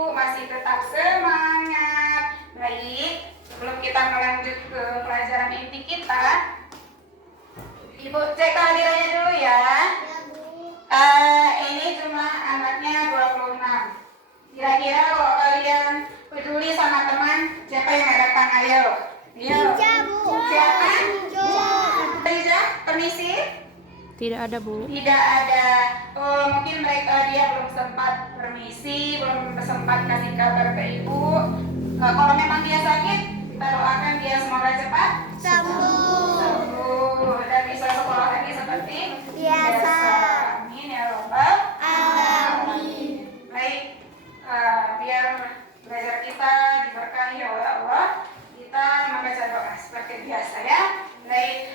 Ibu masih tetap semangat. Baik, sebelum kita melanjut ke pelajaran inti kita, Ibu cek kehadirannya dulu ya. Ini jumlah anaknya 26. Kira-kira kalau kalian peduli sama teman, siapa yang nggak datang? Ayo. Siapa? Riza, permisi? Tidak ada, Bu. Tidak ada. Oh, mungkin dia belum sempat permisi, belum sempat kasih kabar ke Ibu. Kalau memang dia sakit, kita doakan dia semoga cepat sembuh dan bisa sekolah lagi seperti biasa. Amin ya robbal alamin. Baik, biar belajar kita diberkahi oleh Allah, kita membaca doa seperti biasa ya. Baik.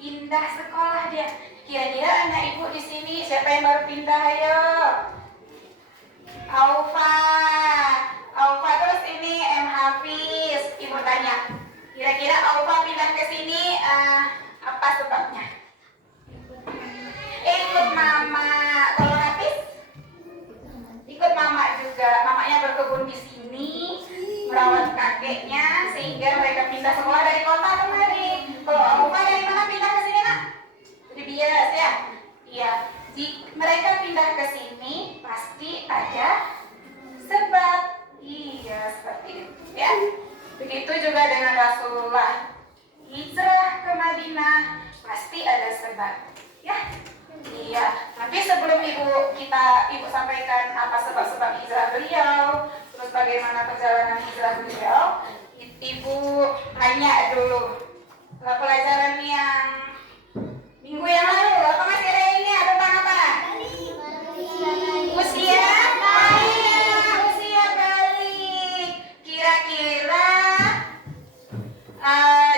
Pindah sekolah dia. Kira-kira anak Ibu di sini siapa yang baru pindah? Ayo. Aufa. Terus ini M Hafiz. Ibu tanya. Kira-kira Aufa pindah ke sini apa sebabnya? Ikut mama. Kalau Hafiz? Ikut mama juga. Mamanya berkebun di sini, merawat kakeknya sehingga mereka pindah sekolah dari kota kemari. Kalau Aufa dari mana pindah ke sini, Nak? Dari Bias ya? Iya. Jika mereka pindah ke sini pasti ada sebab. Iya, seperti itu ya. Begitu juga dengan Rasulullah hijrah ke Madinah pasti ada sebab. Ya. Iya. Nanti sebelum Ibu sampaikan apa sebab-sebab hijrah beliau, terus bagaimana perjalanan hijrah beliau, Ibu tanya dulu. Pelajaran yang minggu yang lalu, apa masih ada ini? Ada tentang apa? Usia balik. Kira-kira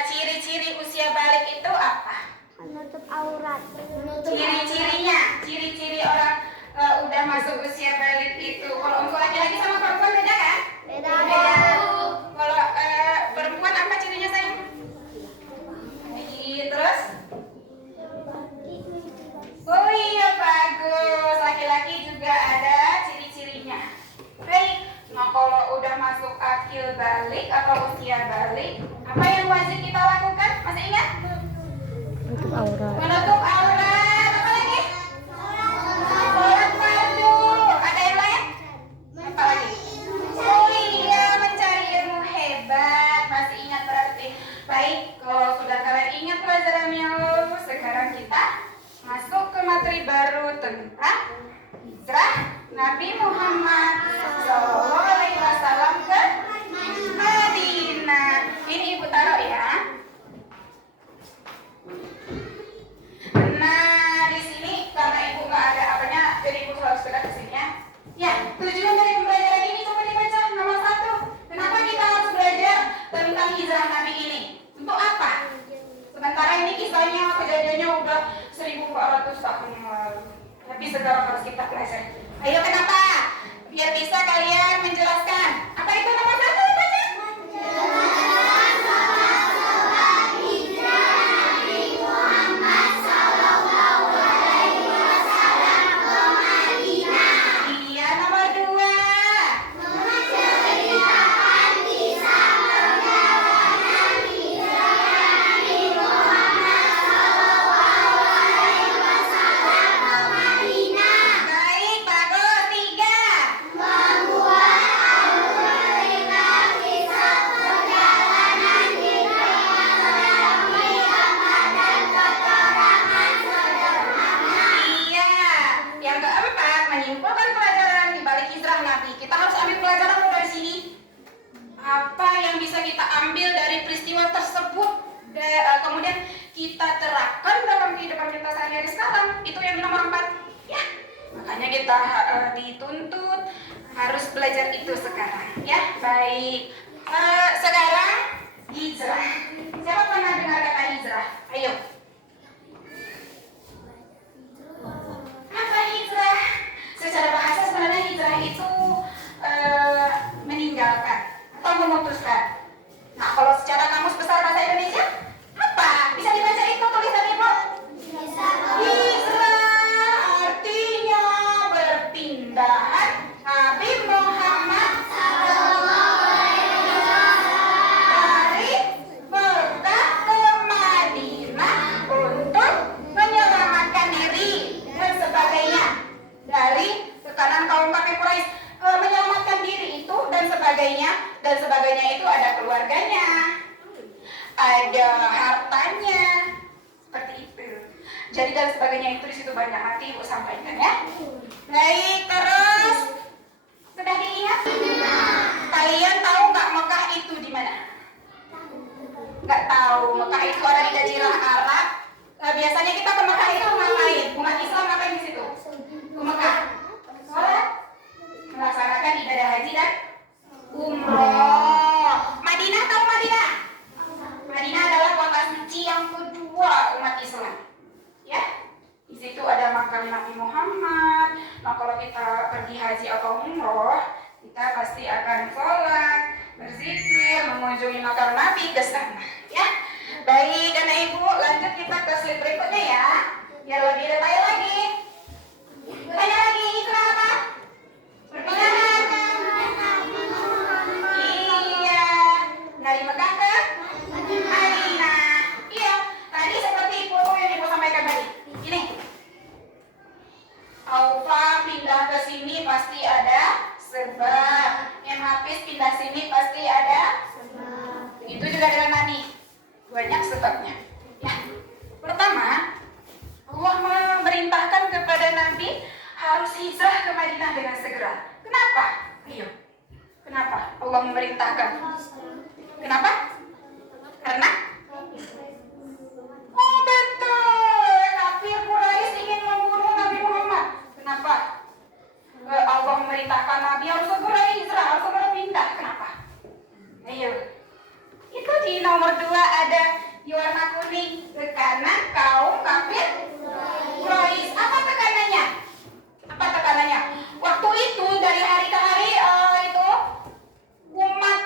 ciri-ciri usia balik itu apa? Menutup aurat. Ciri-ciri orang udah masuk usia balik itu. Kalau untuk laki-laki sama perempuan beda kan? Beda. Kalau perempuan apa cirinya sayang? Terus tentang hijrah Nabi Muhammad Sallallahu Alaihi Wasallam ke Madinah. Ini ibu taruh ya. Nah di sini karena ibu nggak ada apanya, jadi ibu harus dekat ke sini ya. Ya, tujuan dari pembelajaran ini coba dibaca nomor 1. Kenapa kita harus belajar tentang hijrah Nabi ini? Untuk apa? Sementara ini kisahnya, kejadiannya udah 1400 tahun yang lalu. Tapi sekarang harus kita pelajari. Ayo kenapa? Biar bisa kalian menjelaskan. Apa itu nomor 1? Baca. Iya, nomor 2. Baik, bagus. 3. Iya, yang keempat menyimpulkan pelajaran di balik hijrah Nabi. Kita harus ambil pelajaran dari sini. Apa yang bisa kita ambil dari peristiwa tersebut, kemudian kita terapkan dalam kehidupan kita sehari-hari sekarang. Itu yang nomor 4. Ya, makanya kita dituntut harus belajar itu sekarang. Ya, baik. Sekarang hijrah. Siapa pernah dengar kata hijrah? Ayo. Apa hijrah? Secara bahasa sebenarnya hijrah itu meninggalkan atau memutuskan. Nah, kalau secara kamus besar bahasa Indonesia, apa? Bisa dibaca itu tulisan ibu? Hijrah artinya berpindahan Nabi Muhammad dari Mekah ke Madinah untuk menyelamatkan diri dan sebagainya dari tekanan kaum kafir Quraisy. Menyelamatkan diri itu dan sebagainya itu ada keluarganya, ada hartanya, seperti itu. Jadi dan sebagainya itu di situ banyak, nanti ibu sampaikan ya. Baik, terus sudah diingat? Kalian tahu nggak Mekah itu di mana? Nggak tahu. Mekah itu ada di Jazirah Arab. Biasanya kita ke Mekah itu ngapain? Umat Islam ngapain di situ? Ke Mekah sholat, melaksanakan ibadah haji dan umroh. Madinah, tahu Madinah? Madinah adalah kota suci yang kedua umat Islam. Ya, di situ ada makam Nabi Muhammad. Nah, kalau kita pergi haji atau umroh, kita pasti akan sholat, berzikir, mengunjungi makam Nabi ke sana. Ya, baik, anak ibu, lanjut kita ke slide berikutnya ya, biar lebih detail lagi. Tanya lagi, hijrah apa? Perpindahan. Iya, dari Mekah ke Madinah. Iya, tadi seperti foto yang ibu sampaikan tadi. Ini, Aufa pindah ke sini pasti ada sebab. Yang Hafiz pindah sini pasti ada sebab. Itu juga dengan Nani. Banyak sebabnya. Ya. Pertama, Allah memerintahkan kepada Nabi harus hijrah ke Madinah dengan segera. Kenapa? Ayo. Kenapa Allah memerintahkan? Kenapa? Karena betul. Kafir Quraisy ingin membunuh Nabi Muhammad. Kenapa? Allah memerintahkan Nabi harus segera hijrah, harus segera pindah. Kenapa? Ayo. Itu di nomor 2 ada di warna kuning. Tekanan kaum kafir Quraisy. Apa tekanannya? Apa tekanannya? Waktu itu dari hari ke hari itu umat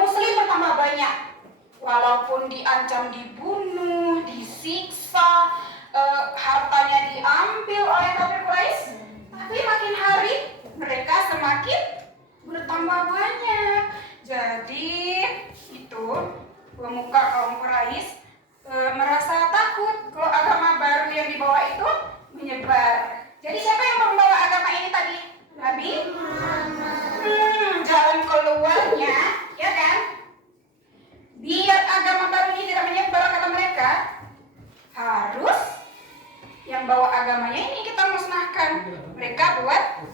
muslim bertambah banyak. Walaupun diancam dibunuh, disiksa, hartanya diambil oleh kafir Quraisy, tapi makin hari mereka semakin bertambah banyak. Jadi itu pemuka kaum Quraisy merasa takut kalau agama baru yang dibawa itu menyebar. Jadi siapa yang membawa agama ini tadi? Nabi? Jalan keluarnya, ya kan? Biar agama baru ini tidak menyebar, kata mereka, harus yang bawa agamanya ini kita musnahkan. Mereka buat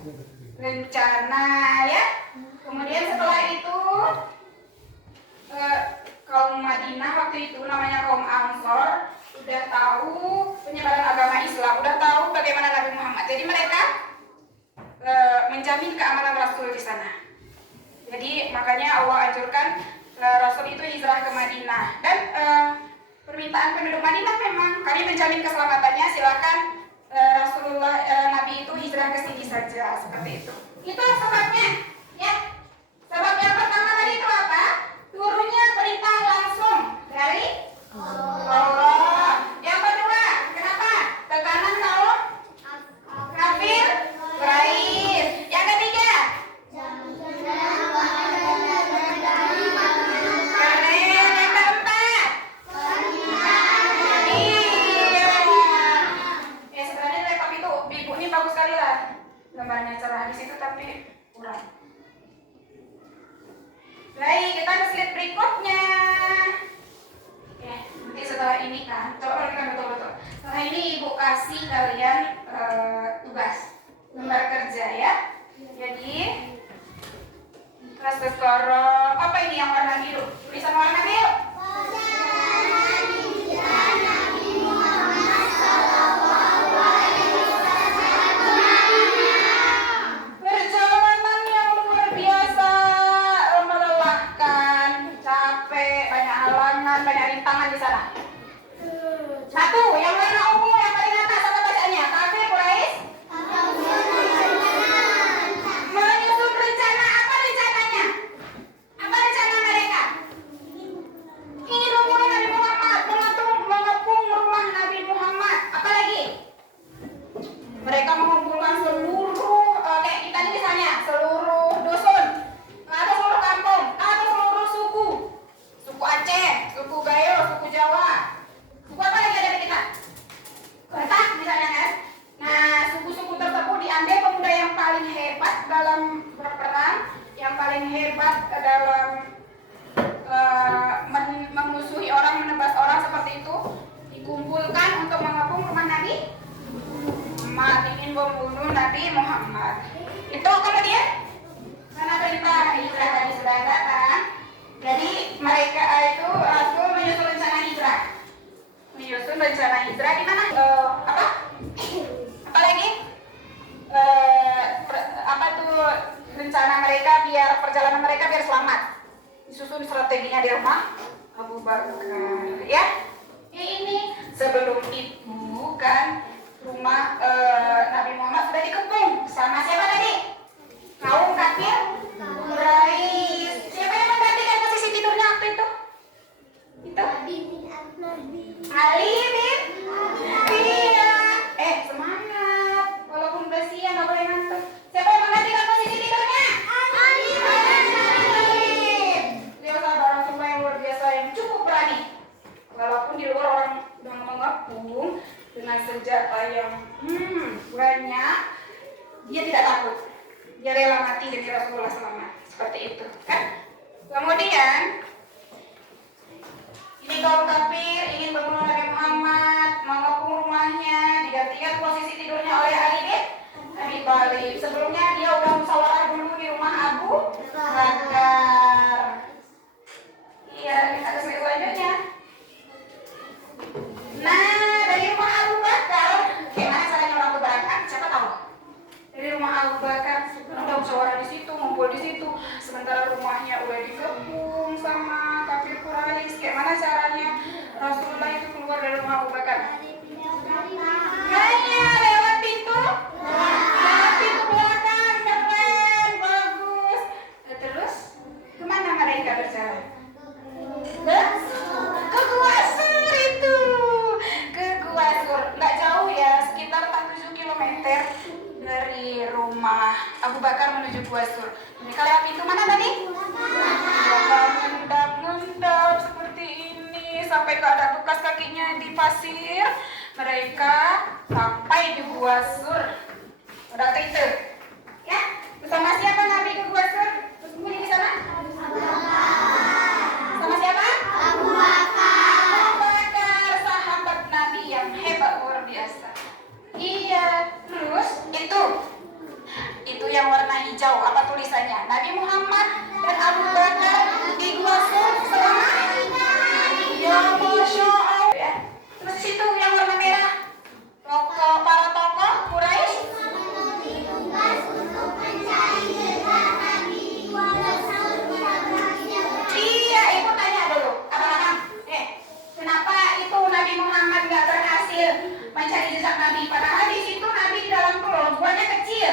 rencana ya. Kemudian setelah itu kaum Madinah waktu itu namanya kaum Ansor udah tahu penyebaran agama Islam, udah tahu bagaimana Nabi Muhammad. Jadi mereka menjamin keamanan Rasul di sana. Jadi makanya Allah anjurkan Rasul itu hijrah ke Madinah. Dan permintaan penduduk Madinah memang kami menjamin keselamatannya, silakan Rasulullah Nabi itu hijrah ke sini saja, seperti itu. Itu sebabnya ya. Sebab yang pertama tadi itu apa? Turunnya perintah langsung dari Allah. Yang kedua, kenapa? Tekanan kaum kafir Quraisy. Yang ketiga, gambarnya cerah di situ tapi kurang. Baik, kita ke slide berikutnya. Oke, nanti setelah ini kan, coba perhatikan betul-betul. Setelah ini ibu kasih kalian tugas lembar kerja ya. Jadi kelas sekarang apa ini yang warna biru? Tulisan warna biru. Tangan di sana. Satu, yang warna ungu yang paling atas apa bacanya? Kafir Quraisy. Menyusun rencana, apa rencananya? Apa rencana mereka? Ingin membunuh Nabi Muhammad, mengepung rumah Nabi Muhammad. Apa lagi? Mereka mengumpulkan seluruh kayak kita ini misalnya, seluruh dusun atau seluruh kampung atau seluruh suku. Suku Aceh, suku Gayo, suku Jawa. Suku apa lagi ada di kita? Batak misalnya kan. Nah, suku-suku tersebut diambil pemuda yang paling hebat dalam berperang, yang paling hebat dalam memusuhi orang, menebas orang seperti itu, dikumpulkan untuk mengepung rumah Nabi Muhammad, ingin membunuh Nabi Muhammad. Itu kemudian karena perintah hijrah tadi sudah ada kan. Jadi mereka itu Rasul menyusun rencana hijrah. Menyusun rencana hijrah di mana? Apa? Apa lagi? Apa tuh rencana mereka biar perjalanan mereka biar selamat. Disusun strateginya di rumah Abu Bakar. Ya. Ini sebelum itu kan rumah Nabi Muhammad sudah dikepung sama siapa tadi? Kaum kafir Quraisy. Siapa yang menggantikan posisi tidurnya waktu itu? Itu Ali bin Iya. Semangat. Walaupun udah siang nggak boleh ngantuk. Siapa yang menggantikan posisi tidurnya? Ali. Dia sahabat Rasulullah yang luar biasa, yang cukup berani. Walaupun di luar orang udah mengepung dengan senjata yang banyak, dia tidak takut. Dia rela mati demi Rasulullah selamat. Seperti itu kan. Kemudian ini kaum kafir ingin membunuh Nabi Muhammad, mengepung rumahnya, digantikan posisi tidurnya oleh Ali bin Abi Thalib. Sebelumnya dia udah musyawarah dulu di rumah Abu Bakar. Iya, kita ke slide selanjutnya. Nah, dari rumah Abu Bakar, gimana caranya orang itu berangkat? Siapa tahu? Dari rumah Abu Bakar, udah musyawarah di situ, ngumpul di situ. Sementara rumahnya udah dikepung sama kafir Quraisy. Kayak mana caranya Rasulullah itu keluar dari rumah Abu Bakar? Hanya lewat pintu belakang. Keren, bagus. Terus kemana mereka berjalan? Ke Gua Sur itu. Ke Gua Sur. Nggak jauh ya, sekitar 7 km dari rumah Abu Bakar menuju Gua Sur. Mereka lewat pintu mana tadi? Ngendap seperti ini sampai ke ada bekas kakinya di pasir. Mereka sampai di Gua Sur. Udah itu, ya? Bersama siapa Nabi ke Gua Sur? Bersembunyi di sana? Sama siapa? Abu Bakar, sahabat Nabi yang hebat luar biasa. Itu yang warna hijau, apa tulisannya? Nabi Muhammad dan Abu Bakar di gua Sur selama ya Masya Allah ya. Terus situ yang warna merah para tokoh Quraisy. Iya, ibu tanya dulu, abang-abang, kenapa itu Nabi Muhammad nggak berhasil mencari jejak Nabi? Padahal di situ Nabi di dalam kelompoknya kecil,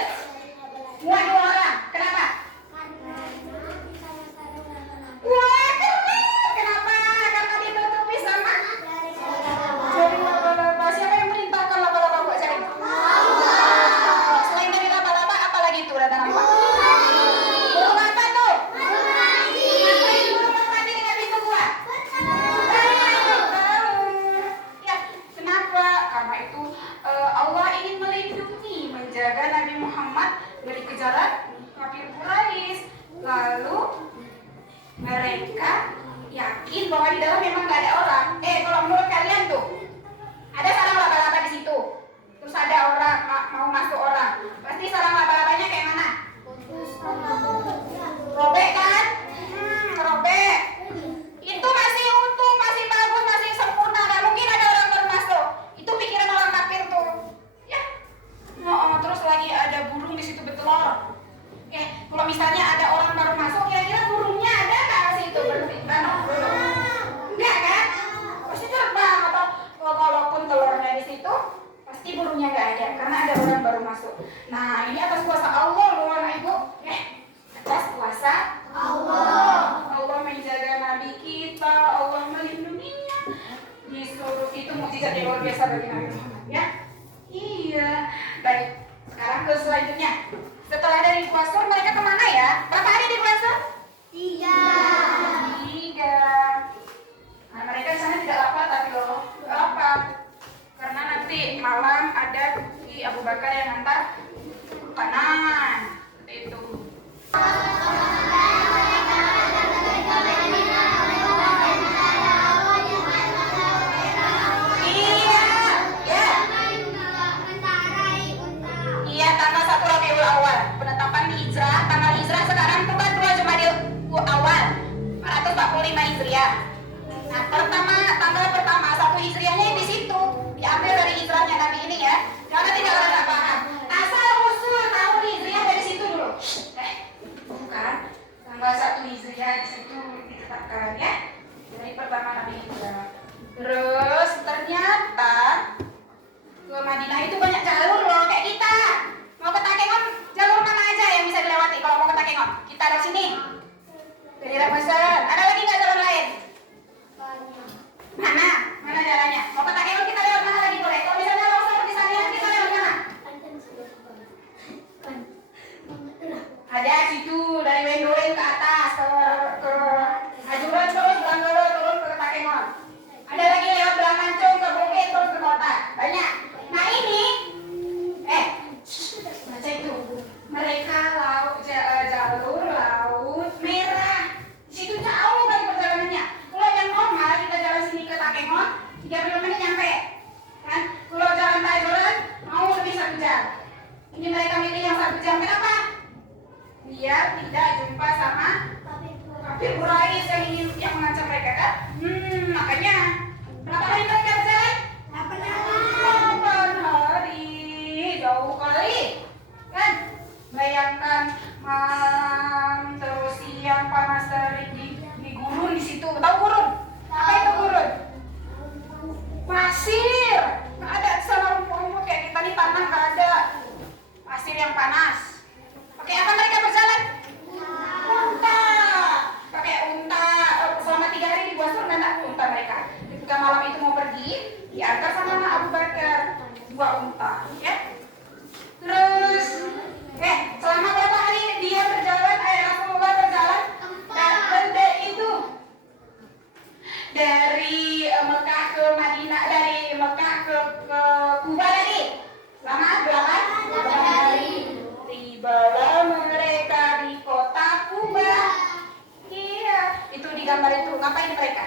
muat 2 orang. Kenapa? Wah, kenapa? Karena ditutupi sama jadi laba-laba. Siapa yang merintahkan laba-laba buat cari? Selain dari laba-laba, apa lagi tuh ada nama? Burung apa tuh? Ngapain burung merpati di pintu gua? Ya, kenapa? Karena itu Allah ingin melindungi, menjaga Nabi Muhammad dari kejaran kafir Quraisy. Lalu mereka yakin bahwa di dalam memang gak ada orang. Kalau menurut kalian tuh, ada sarang laba-laba di situ. Terus ada orang mau masuk orang. Pasti sarang laba-labanya kayak mana? Robek kan? Robek. Itu masih utuh, masih bagus, masih sempurna. Gak mungkin ada orang baru masuk. Itu pikiran orang kafir tuh. Ya. Terus lagi ada burung di situ bertelur. Kalau misalnya ada orang baru masuk, kira-kira burungnya ada nggak di situ? Enggak kan? Pasti terbang. Atau walaupun telurnya di situ, pasti burungnya nggak ada karena ada orang baru masuk. Nah, ini atas kuasa Allah loh anak ibu. Atas kuasa Allah. Allah menjaga Nabi kita, Allah melindunginya. Disuruh, itu mukjizat yang luar biasa bagi Nabi Muhammad ya. Iya. Baik, sekarang ke selanjutnya. Setelah dari Gua Sur, mereka kemana ya? Berapa hari di Gua Sur? 3. Nah, mereka di sana tidak lapar tapi loh, tidak lapar. Karena nanti malam ada di Abu Bakar yang hantar makanan. Seperti itu. Iya, tanggal 1 Rabiul Awal. Penetapan hijrah, tanggal hijrah sekarang itu kan 2 Jumadil Awal 445 Hijriah. Nah, tanggal pertama 1 Hijriahnya di situ. Diambil dari hijrahnya Nabi ini ya. Karena tidak ada paham. Asal usul tahun Hijriah dari situ dulu. Bukan. Tanggal 1 Hijriah di situ ditetapkan ya. Dari pertama Nabi hijrah. Terus ternyata ke Madinah itu banyak jalur loh kayak kita. Mau ke Takengon jalur mana aja yang bisa dilewati kalau mau ke Takengon? Kita dari sini. Dari Ramesan. Ada lagi nggak jalan lain? Mana? Mana jalannya? Mau ke Takengon kita lewat mana lagi boleh? Kalau misalnya longsor di sana kita lewat mana? Ada situ dari Wendolen ke atas ke Ajuran terus Belanggolo turun ke Takengon. Ada lagi lewat Belamancung ke Bukit terus ke kota. Banyak. Nah ini, baca itu. Mereka jalur laut merah. Di situ jauh kali perjalanannya. Kalau yang normal kita jalan sini ke Takengon 30 menit nyampe. Kan? Kalau jalan Tajoran mau lebih 1 jam. Ini mereka milih yang 1 jam. Kenapa? Biar tidak jumpa sama kafir Quraisy yang mengancam mereka kan? Makanya berapa hari mereka berjalan? 8 hari. Jauh kali. Kan? Bayangkan malam terus siang panas terik di gurun di situ. Tahu gurun? Apa itu gurun? Pasir. Nggak ada sana rumput-rumput kayak kita nih, tanah nggak ada. Pasir yang panas. Pakai apa mereka berjalan? Unta. Pakai unta selama 3 hari di Gua Sur dan unta mereka. Ketika malam itu mau pergi, diantar sama Abu Bakar 2 unta, ya. Terus, selama berapa hari dia berjalan? Rasulullah berjalan dan itu dari Mekah ke Madinah, dari Mekah ke Kuba tadi. Selama 8 hari. Tibalah mereka di kota Kuba. Iya, itu digambar itu. Ngapain mereka?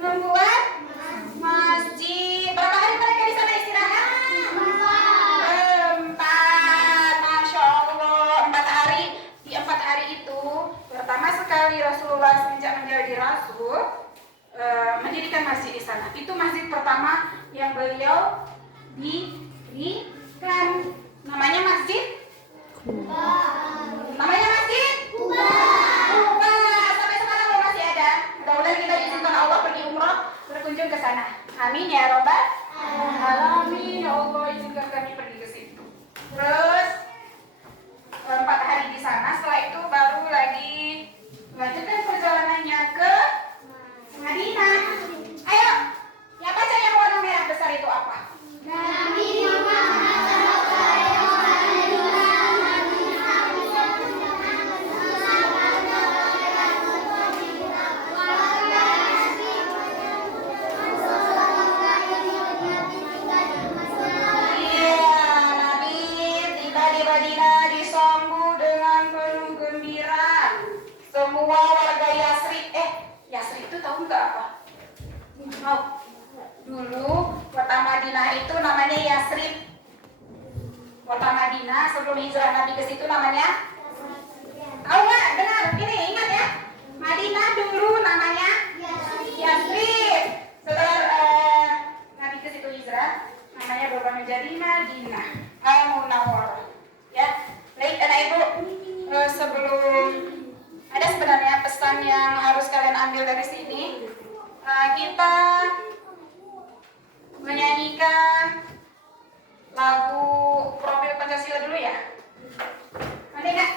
Membuat masjid. Berapa hari mereka di sana istirahat? Allah izinkan kami pergi ke situ. Terus 4 hari di sana, setelah itu baru lagi melanjutkan perjalanannya ke Madinah. Ayo, yang baca yang warna merah besar itu apa? Nabi semua warga Yasrib. Yasrib itu tahu nggak apa? Tahu. Dulu kota Madinah itu namanya Yasrib. Kota Madinah sebelum hijrah Nabi ke situ namanya. Tahu nggak? Benar. Ini ingat ya. Madinah dulu namanya Yasrib. Setelah Nabi ke situ hijrah, namanya berubah menjadi Madinah Al-Munawwarah. Ya. Baik, anak ibu. Sebelum ada sebenarnya pesan yang harus kalian ambil dari sini. Kita menyanyikan lagu Profil Pancasila dulu ya. Pandai nggak?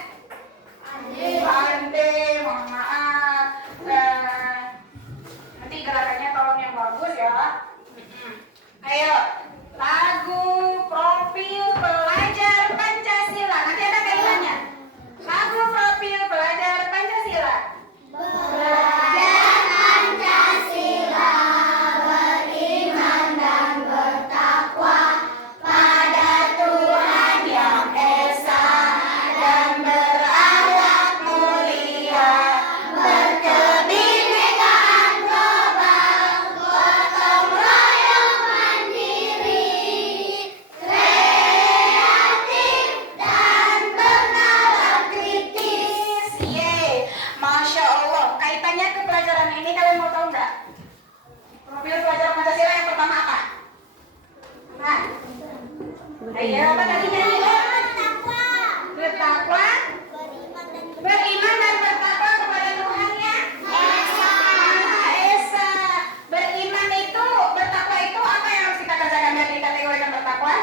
Pandai, mohon maaf. Nanti gerakannya tolong yang bagus ya. Ayo, lagu Profil Pelajar Pancasila. Nanti ada kaitannya. Lagu Profil Pelajar Pancasila. Belajar Pancasila, beriman dan bertakwa pada Tuhan yang Esa dan berakhlak mulia, berkebinekaan global, gotong royong mandiri, kreatif dan bernalar kritis. Yeay, Masya Allah. Kaitannya ke pelajaran ini kalian mau tahu nggak? Profil pelajar Pancasila yang pertama apa? Nah, ayo apa tadi nyanyi? Bertakwa, beriman dan bertakwa kepada Tuhan yang Maha Esa. Beriman itu, bertakwa itu apa yang harus kita kerjakan dari kategorikan bertakwa?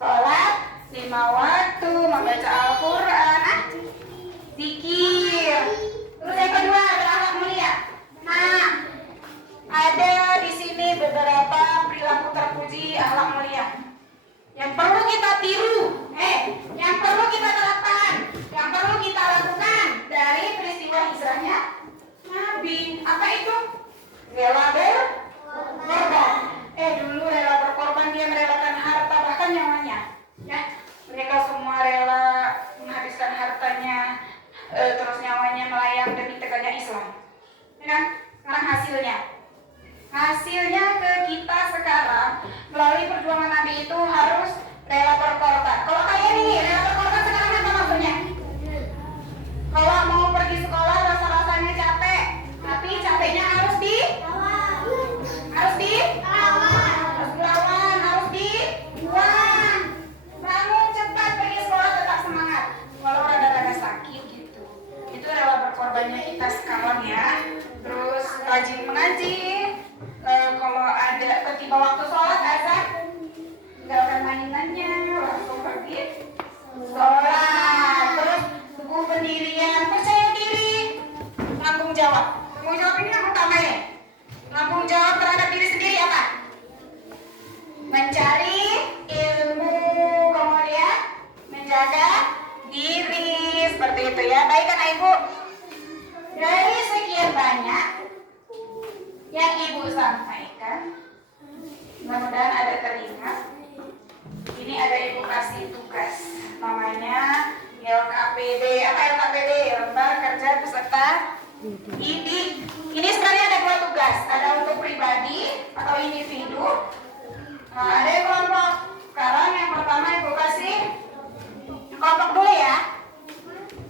Sholat 5 waktu, membaca Al-Quran, zikir. Terus yang kedua berakhlak mulia. Nah, ada di sini beberapa perilaku terpuji akhlak mulia yang perlu kita tiru, yang perlu kita terapkan, yang perlu kita lakukan dari peristiwa hijrahnya Nabi. Apa itu? Rela berkorban. Dulu rela berkorban, dia merelakan harta bahkan nyawanya. Ya, mereka semua rela menghabiskan hartanya, terus nyawanya melayang demi tegaknya Islam. Ya kan? Sekarang hasilnya ke kita sekarang melalui perjuangan Nabi itu harus rela berkorban. Kalau kalian ini rela berkorban sekarang apa maksudnya? Kalau mau pergi sekolah rasa-rasanya capek, tapi capeknya harus dilawan, harus dibuang. Bangun cepat pergi sekolah, tetap semangat. Walau rada-rada sakit gitu. Itu rela berkorbannya kita sekarang ya. Terus rajin mengaji. Kalau ada tiba waktu sholat azan, tinggalkan mainannya, langsung pergi sholat. Terus teguh pendirian, percaya diri, tanggung jawab. Tanggung jawab ini yang utama ya. Tanggung jawab terhadap diri sendiri apa? Mencari ilmu, kemudian menjaga diri, seperti itu ya. Baik anak ibu, dari sekian banyak yang ibu sampaikan, mudah-mudahan ada teringat. Ini ada ibu kasih tugas, namanya LKPD. Apa LKPD? Lembar Kerja Peserta Didik. Ini sebenarnya ada 2 tugas, ada untuk pribadi atau individu. Ada yang kelompok. Sekarang yang pertama ibu kasih kelompok dulu ya.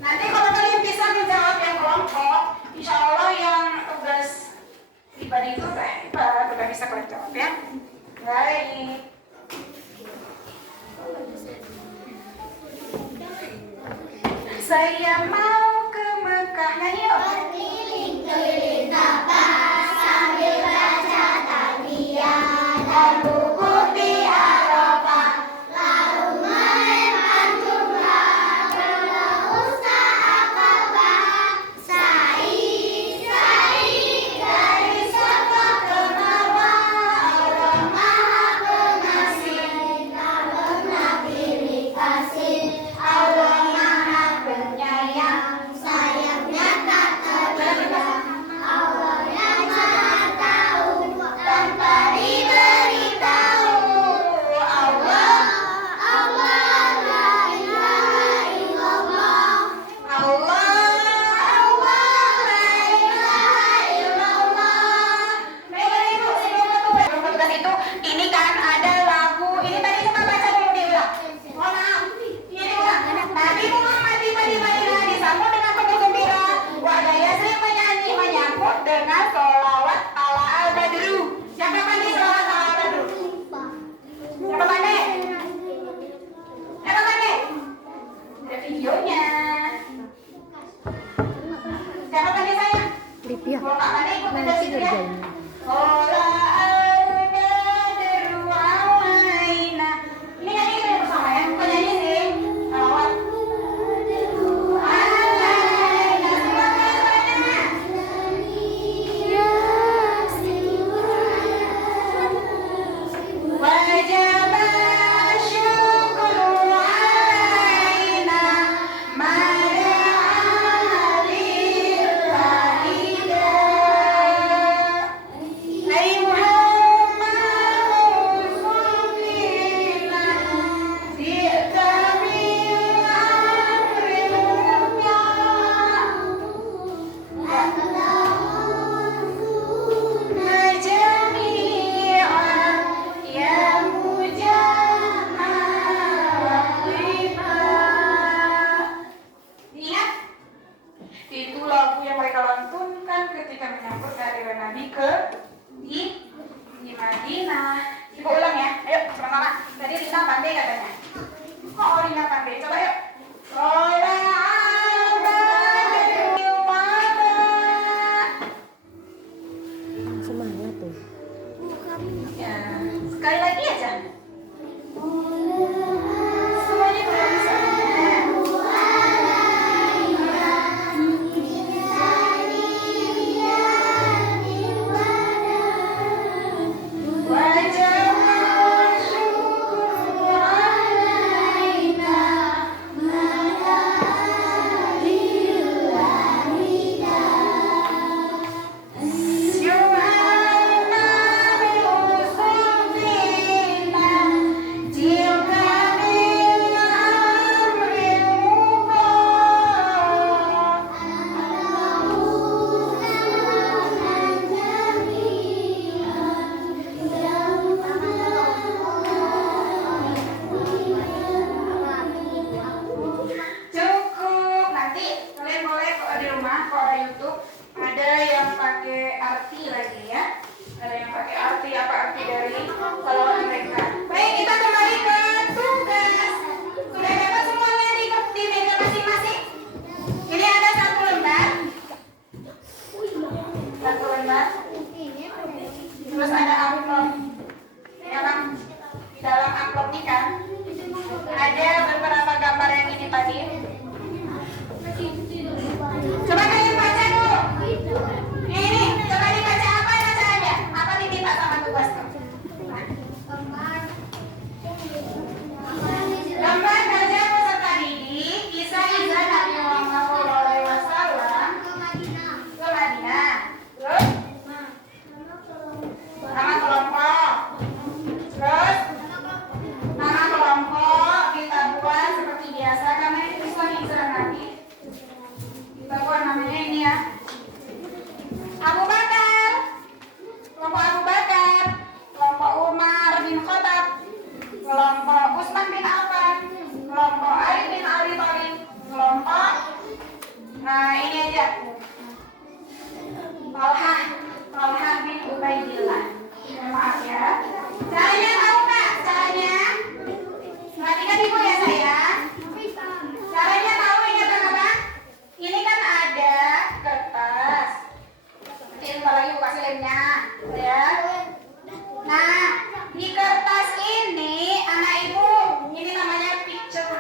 Nanti kalau kalian bisa menjawab yang kelompok, insya Allah yang tugas pribadi itu udah bisa kalian jawab ya. Baik. Saya mau ke Mekah, nyanyi yuk. Berkeliling-keliling Ka'bah sambil baca takbiyah dan wukuf di Arafah. semua. Tadi Rina pandai katanya. Oh, Rina pandai. Coba yuk. Ola Semangat tuh. ya, sekali lagi aja. Semuanya belum bisa. Cukup. Nanti kalian boleh kalau di rumah, kalau ada YouTube, ada yang pakai arti lagi ya. Ada yang pakai arti, apa arti dari salawat mereka. Baik, kita kembali ke tugas. Sudah dapat semuanya di meja masing-masing? Ini ada satu lembar. Satu lembar. Terus ada amplop. Ya Bang, di dalam amplop ini kan ada beberapa gambar yang ini tadi. Coba kalian baca dulu. Ini, coba dibaca apa bacaannya? Apa diminta sama tugas tuh? Gambar gajah peserta didik, kisah hijrah Nabi Muhammad SAW ke Madinah. Terus nama kelompok. Terus nama kelompok kita buat seperti biasa karena ini kisah hijrah Nabi. Kita buat namanya ini ya. Abu Bakar, kelompok Abu Bakar, kelompok Umar bin Khattab, kelompok Utsman bin Affan, kelompok Ali bin Abi Thalib, kelompok ini aja Talha bin Ubaidillah. Maaf ya. Caranya tahu nggak? Caranya perhatikan ibu ya sayang. Caranya tahu, ingat apa? Ini kan ada kertas. Nanti bentar lagi buka lemnya, ya. Nah, di kertas ini anak ibu, ini namanya picture.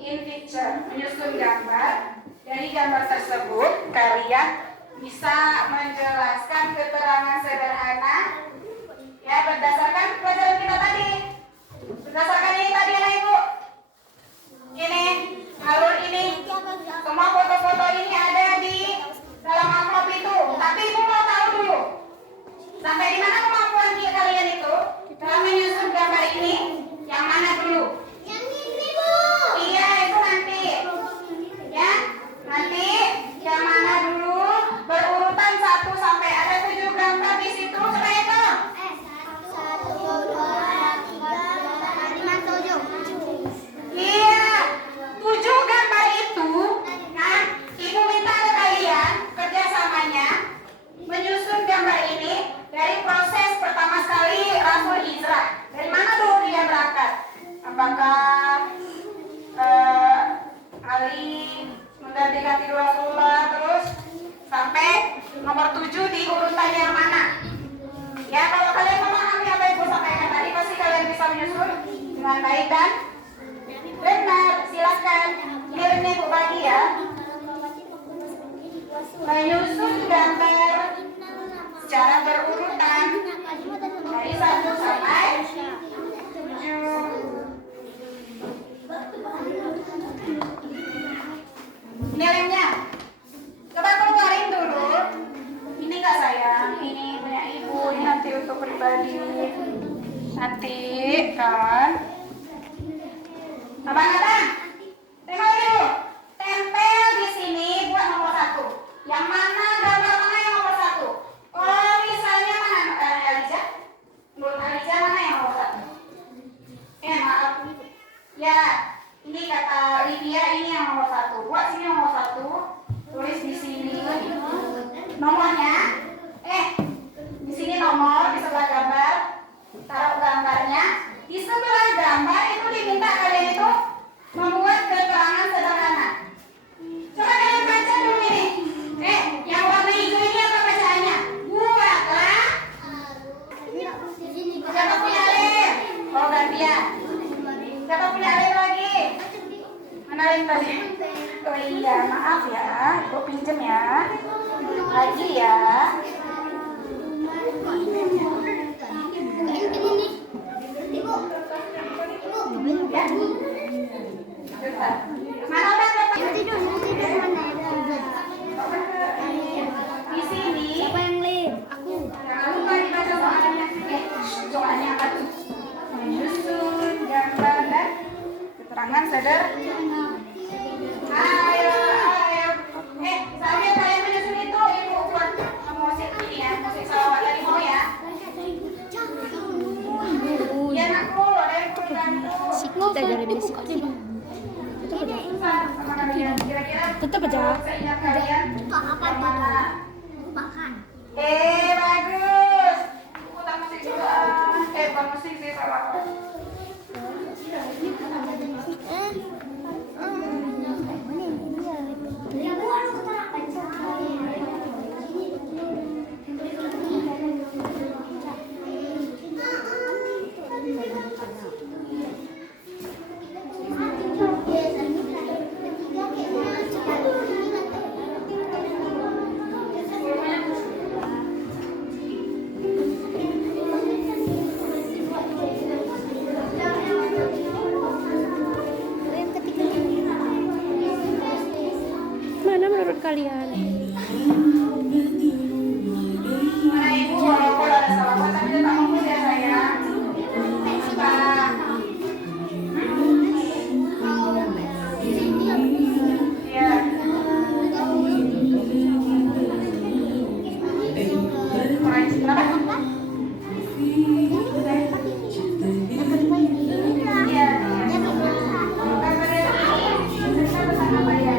In picture, menyusun gambar. Dari gambar tersebut, kalian bisa menjelaskan keterangan sederhana, ya berdasarkan pelajaran kita tadi. Berdasarkan ini tadi anak ibu. Ini alur ini, semua foto-foto ini ada di dalam amplop itu. Tapi ibu mau tahu dulu, sampai di mana kemampuan kalian itu dalam menyusun gambar ini? Yang mana dulu? Yang ini, Bu. Iya, itu nanti. Ya, nanti yang mana dulu? Berurutan 1 sampai ada 7 gambar di situ. Coba itu. 1, 2, 3, 4, 5, 7. Iya, 7 gambar itu. Nah, ibu minta ke kalian kerjasamanya menyusun gambar ini dari proses pertama sekali Rasul hijrah. Dari mana dulu dia berangkat? Apakah Ali mengganti Rasulullah terus sampai nomor 7 di urutan yang mana? Ya, kalau kalian memahami apa yang ibu sampaikan tadi, pasti kalian bisa menyusun dengan baik dan benar. Silakan gilirannya ibu bagi ya. Menyusun gambar secara berurutan dari 1 sampai 7. Ini lemnya. Coba keluarin dulu. Ini enggak sayang, ini punya ibu, ini nanti untuk pribadi. Nanti kan. Abang-abang, tengok dulu. Tempel di sini buat nomor 1. Yang mana gambar mana yang nomor 1? Oh, misalnya mana? Aliza? Menurut Aliza mana yang nomor 1? Maaf. Ya, ini kata Lydia, ini yang nomor 1. Buat sini nomor 1. Tulis di sini nomornya. Di sini nomor di sebelah gambar. Taruh gambarnya. Kenalin tadi. Oh iya, maaf ya. Ibu pinjem ya. Lagi ya. Ya. Mana orang di sini. Siapa yang lead? Aku. Jangan lupa dibaca soalnya. Soalnya apa tuh? Menyusun gambar dan keterangan sederhana. Ayo, ayo. Sambil saya menyusun itu, ibu buat musik ini ya, musik salawat dari mau ya. Ya anakku, ada yang perlu bantu. Kita jadi musik. Sama kalian, kira-kira Tetap aja. seingat kalian Apa yang mana? Makan. Bagus. Putar musik juga. Bukan musik sih, salawat. Mana menurut kalian? Mana ibu, walaupun ada salawat tapi tetap fokus ya sayang. Pak. Iya. Kurang berapa? Iya. Gambar yang ini, kita pesan apa ya?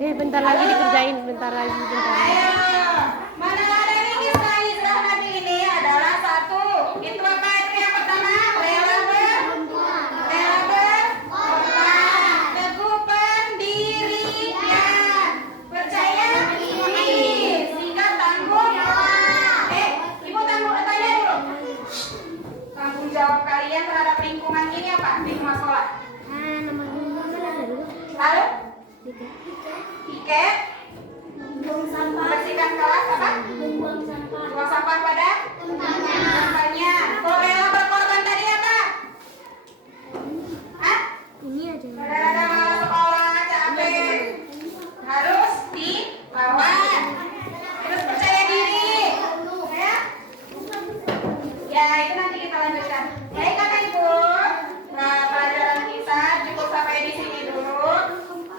Bentar lagi dikerjain, bentar lagi. Ayo, mana ada nih kisah hijrah Nabi ini adalah satu. Itu apa itu yang pertama? Rela berkorban, teguh pendirian, percaya diri, sikap tanggung. Ibu tanya dulu. Tanggung jawab kalian terhadap lingkungan ini apa? Lingkungan sekolah. Nama dulu. Lalu, Tiket. piket, Buang sampah. bersihkan kelas apa? Buang sampah. Buang sampah pada tempatnya. Kalau rela berkorban tadi apa? Hah? Ini aja. Saudara malas sekolah, capek, harus dilawan. Terus percaya diri, ya? Ya itu nanti kita lanjutkan. Baik kakak ibu, nah pelajaran kita cukup sampai di sini dulu.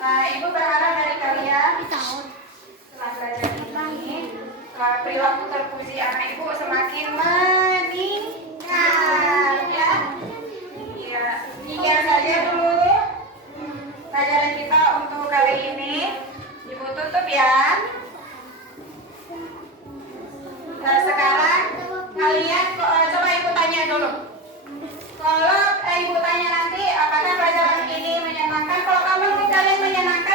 Nah ibu berharap dari kalian setelah belajar ini perilaku terpuji anak ibu semakin meningkat, ya. Iya, sekian saja dulu pelajaran kita untuk kali ini. Ibu tutup ya. Nah sekarang kalian coba ibu tanya dulu. Kalau ibu tanya nanti apakah pelajaran ini menyenangkan? Kalau kamu kalian menyenangkan